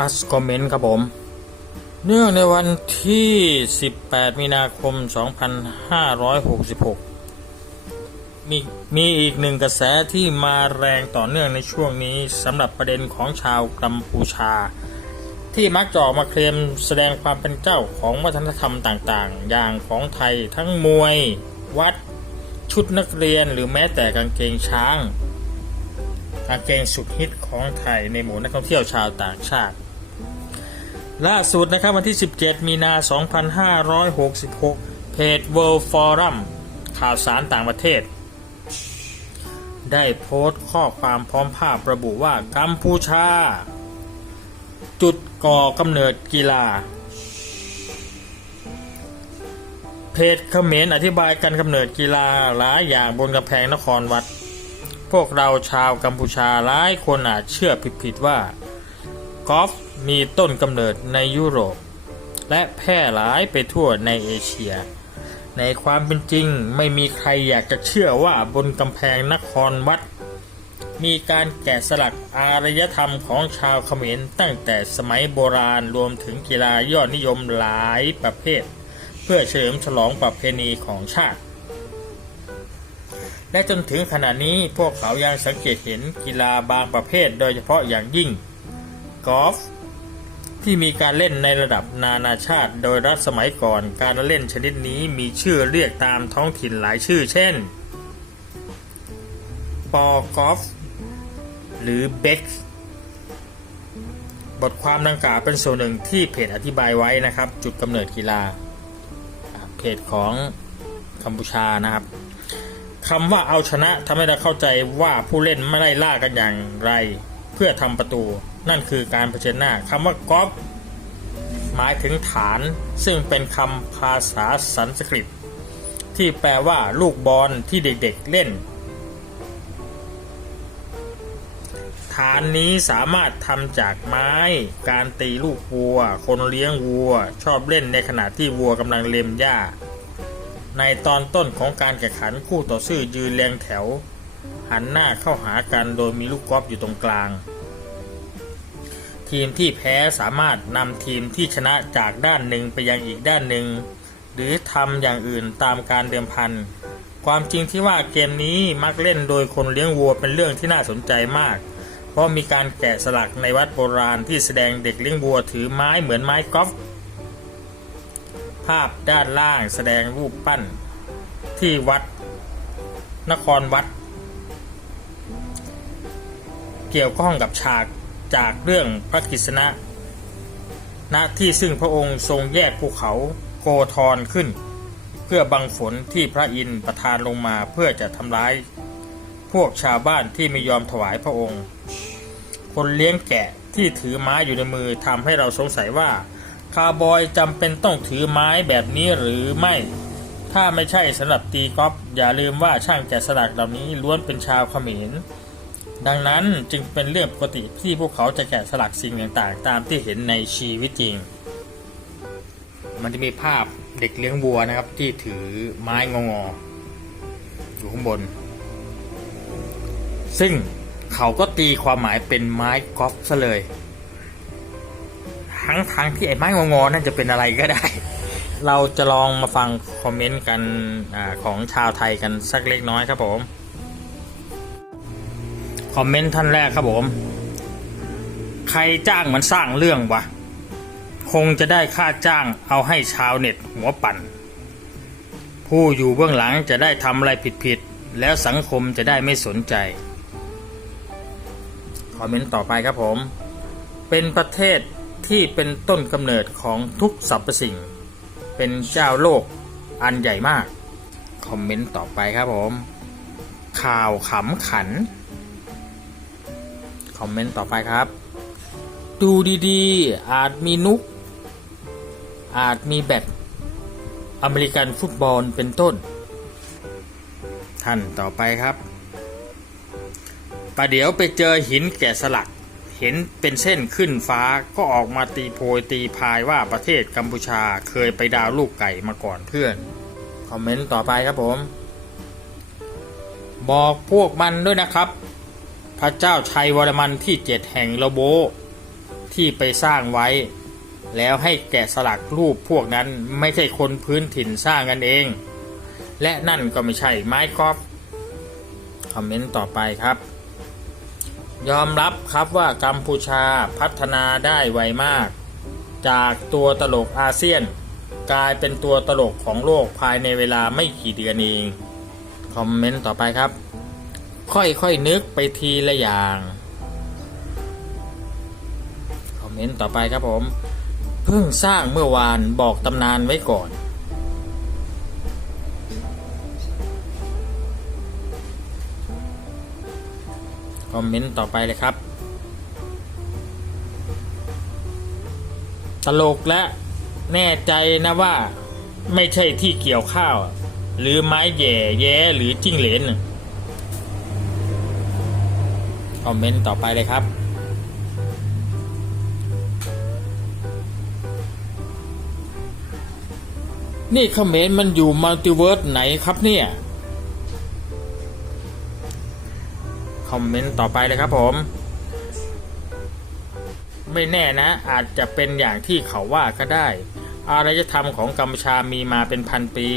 plus comment ครับผม เนื่องในวันที่ 18 มีนาคม 2566 มีมีอีกหนึ่งกระแสที่มาแรงต่อเนื่องในช่วงนี้สำหรับประเด็นของชาวกัมพูชา ที่มักจะออกมาเคลมแสดงความเป็นเจ้าของวัฒนธรรมต่างๆ อย่างของไทยทั้งมวย วัด ชุดนักเรียนหรือแม้แต่กางเกงช้างกางเกงสุดฮิตของไทยในหมู่นักท่องเที่ยวชาวต่างชาติ ล่าสุดนะครับวันที่ 17 มีนา 2566 เพจ World Forum ข่าวสารต่างประเทศ ได้โพสต์ข้อความพร้อมภาพระบุว่ากัมพูชา จุดก่อกำเนิดกีฬา เพจเขมรอธิบายการกำเนิดกีฬาหลายอย่างบนกำแพงนครวัด พวกเราชาวกัมพูชาหลายคนอาจเชื่อผิดๆว่ากอล์ฟ มีต้นกำเนิดในยุโรป และแพร่หลายไปทั่วในเอเชีย ในความเป็นจริงไม่มีใครอยากจะเชื่อว่าบนกำแพงนครวัด มีการแกะสลักอารยธรรมของชาวเขมรตั้งแต่สมัยโบราณรวมถึงกีฬายอดนิยมหลายประเภท เพื่อเฉลิมฉลองประเพณีของชาติและจนถึงขณะนี้พวกเขายังสังเกตเห็นกีฬาบางประเภทโดยเฉพาะอย่างยิ่งกอล์ฟ ที่มีการเล่นในระดับนานาชาติ โดยรัฐสมัยก่อนการเล่นชนิดนี้มีชื่อเรียกตามท้องถิ่นหลายชื่อ เช่น ปอกอฟ หรือเบคบทความดังกล่าวเป็นส่วนหนึ่งที่เพจอธิบายไว้นะครับ จุดกำเนิดกีฬา เพจของกัมพูชานะครับคำว่าเอาชนะทำให้เราเข้าใจว่าผู้เล่นไม่ได้ล่ากันอย่างไร เพื่อทำประตู นั่นคือการเผชิญหน้าคำว่ากอฟหมายถึงฐานซึ่งเป็นคำภาษาสันสกฤต ที่แปลว่าลูกบอลที่เด็กๆเล่น ฐานนี้สามารถทำจากไม้ การตีลูกวัว คนเลี้ยงวัว ชอบเล่นในขณะที่วัวกำลังเล็มหญ้า ในตอนต้นของการแข่งขันคู่ต่อสู้ยืนเรียงแถว หันหน้าเข้าหากันโดยมีลูกกอล์ฟอยู่ตรงกลาง ทีมที่แพ้สามารถนำทีมที่ชนะจากด้านหนึ่งไปยังอีกด้านหนึ่ง หรือทำอย่างอื่นตามการเดิมพัน ความจริงที่ว่าเกมนี้มักเล่นโดยคนเลี้ยงวัวเป็นเรื่องที่น่าสนใจมาก เพราะมีการแกะสลักในวัดโบราณที่แสดงเด็กเลี้ยงวัวถือไม้เหมือนไม้กอล์ฟภาพด้านล่างแสดงรูปปั้น ที่วัด นครวัด เกี่ยวข้องกับฉาก จากเรื่องพระกฤษณะณที่ซึ่งพระองค์ทรงแยกภูเขาโกธรขึ้น เพื่อบังฝนที่พระอินทร์ประทานลงมาเพื่อจะทำร้าย พวกชาวบ้านที่ไม่ยอมถวายพระองค์ คนเลี้ยงแกะที่ถือไม้อยู่ในมือทำให้เราสงสัยว่า คาร์บอยจำเป็นต้องถือไม้แบบนี้หรือไม่ ถ้าไม่ใช่สำหรับตีกอล์ฟอย่าลืมว่าช่างแกะสลักเหล่านี้ล้วนเป็นชาวเขมร ดังนั้นจึงเป็นเรื่องปกติที่พวกเขาจะแกะสลักสิ่งต่างๆ ตามที่เห็นในชีวิตจริง มันจะมีภาพเด็กเลี้ยงวัวนะครับที่ถือไม้งองอๆอยู่ข้างบน ซึ่งเขาก็ตีความหมายเป็นไม้กอล์ฟซะเลย ทั้งทางที่ไอ้ไม้งองอๆนั่นจะเป็นอะไรก็ได้ เราจะลองมาฟังคอมเมนต์กันอของชาวไทยกันสักเล็กน้อยครับผม อมเมนต์ท่านแรกครับผม ใครจ้างมันสร้างเรื่องวะ คงจะได้ค่าจ้างเอาให้ชาวเน็ตหัวปั่น ผู้อยู่เบื้องหลังจะได้ทำอะไรผิดๆ แล้วสังคมจะได้ไม่สนใจ คอมเมนต์ต่อไปครับผม เป็นประเทศที่เป็นต้นกำเนิดของทุกสรรพสิ่ง เป็นเจ้าโลกอันใหญ่มาก คอมเมนต์ต่อไปครับผม ข่าวขำขัน คอมเมนต์ต่อไปครับ ดูดีๆ อาจมีนุก อาจมีแบตอเมริกันฟุตบอลเป็นต้น ท่านต่อไปครับประเดี๋ยวไปเจอหินแกะสลัก เห็นเป็นเส้นขึ้นฟ้าก็ออกมาตีโพยตีพายว่าประเทศกัมพูชาเคยไปดาวลูกไก่มาก่อนเพื่อน คอมเมนต์ต่อไปครับผม บอกพวกมันด้วยนะครับ พระเจ้าชัยวรมันที่เจ็ดแห่งโลโบ ที่ไปสร้างไว้ แล้วให้แกะสลักรูปพวกนั้นไม่ใช่คนพื้นถิ่นสร้างกันเอง และนั่นก็ไม่ใช่ไม้กอล์ฟคอมเมนต์ต่อไปครับ ยอมรับครับว่ากัมพูชาพัฒนาได้ไวมาก จากตัวตลกอาเซียน กลายเป็นตัวตลกของโลกภายในเวลาไม่กี่เดือนเอง คอมเมนต์ต่อไปครับ ค่อยๆนึกไปทีละอย่าง คอมเมนต์ต่อไปครับผม เพิ่งสร้างเมื่อวานบอกตำนานไว้ก่อน คอมเมนต์ต่อไปเลยครับ ตลกและแน่ใจนะว่า ไม่ใช่ที่เกี่ยวข้าว หรือไม้แหย่แย้หรือจิ้งเหลน คอมเมนต์ต่อไปเลยครับ นี่คอมเมนต์มันอยู่มัลติเวิร์สไหนครับเนี่ยคอมเมนต์ต่อไปเลยครับผม ไม่แน่นะ อาจจะเป็นอย่างที่เขาว่าก็ได้ อารยธรรมของกัมพูชามีมาเป็นพันปี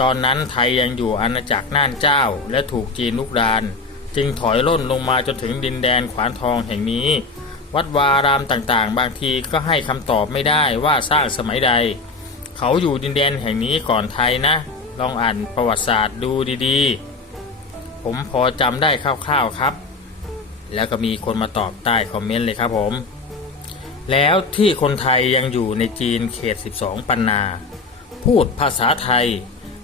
ตอนนั้นไทยยังอยู่อาณาจักรน่านเจ้าและถูกจีนลุกราน จึงถอยล่นลงมาจนถึงดินแดนขวานทองแห่งนี้ วัดวารามต่างๆ บางทีก็ให้คำตอบไม่ได้ว่าสร้างสมัยใด เขาอยู่ดินแดนแห่งนี้ก่อนไทยนะ ลองอ่านประวัติศาสตร์ดูดีๆ ผมพอจำได้คร่าวๆครับ แล้วก็มีคนมาตอบใต้คอมเมนต์เลยครับผม แล้วที่คนไทยยังอยู่ในจีนเขต 12 ปันนา พูดภาษาไทย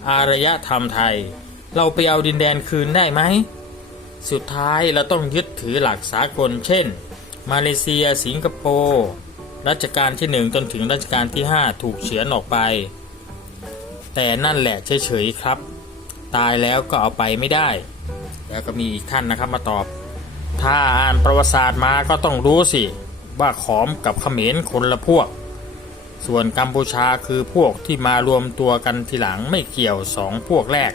อารยธรรมไทย เราไปเอาดินแดนคืนได้ไหม สุดท้ายเราต้องยึดถือหลักสากล เช่น มาเลเซีย สิงคโปร์รัชกาลที่หนึ่งจนถึงรัชกาลที่ 5 ถูกเฉือนออกไป แต่นั่นแหละเฉยๆครับ ตายแล้วก็เอาไปไม่ได้ แล้วก็มีอีกท่านนะครับมาตอบ ถ้าอ่านประวัติศาสตร์มาก็ต้องรู้สิ ว่าขอมกับเขมรคนละพวก ส่วนกัมพูชาคือพวกที่มารวมตัวกันทีหลังไม่เกี่ยวสองพวกแรก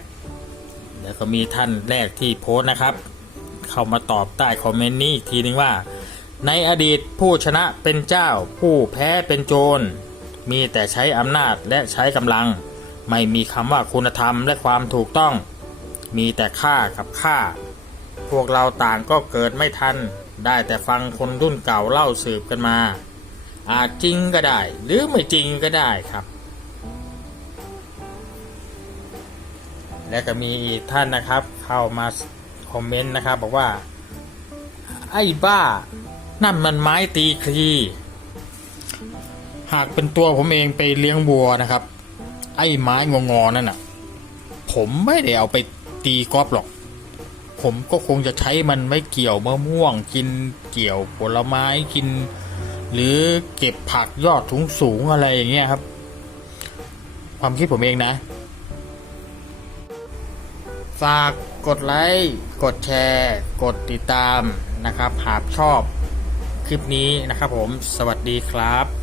แล้วก็มีท่านแรกที่โพสต์นะครับ เข้ามาตอบใต้คอมเมนต์นี้อีกทีนึงว่า ในอดีตผู้ชนะเป็นเจ้า ผู้แพ้เป็นโจร มีแต่ใช้อำนาจและใช้กำลัง ไม่มีคำว่าคุณธรรมและความถูกต้อง มีแต่ฆ่ากับฆ่า พวกเราต่างก็เกิดไม่ทัน ได้แต่ฟังคนรุ่นเก่าเล่าสืบกันมา อาจจริงก็ได้ หรือไม่จริงก็ได้ครับและก็มีท่านนะครับเข้ามา คอมเมนต์นะครับ บอกว่า ไอ้บ้า นั่นมันไม้ตีคลีหากเป็นตัวผมเองไปเลี้ยงวัวนะครับ ไอ้ไม้งองอๆนั่นน่ะ ผมไม่ได้เอาไปตีกอล์ฟหรอก ผมก็คงจะใช้มันไม่เกี่ยวมะม่วง กินเกี่ยวผลไม้กิน หรือเก็บผักยอดถุงสูงอะไรอย่างเงี้ยครับ ความคิดผมเองนะ ฝากกดไลค์ กดแชร์ กดติดตามนะครับ หากชอบคลิปนี้นะครับผม สวัสดีครับ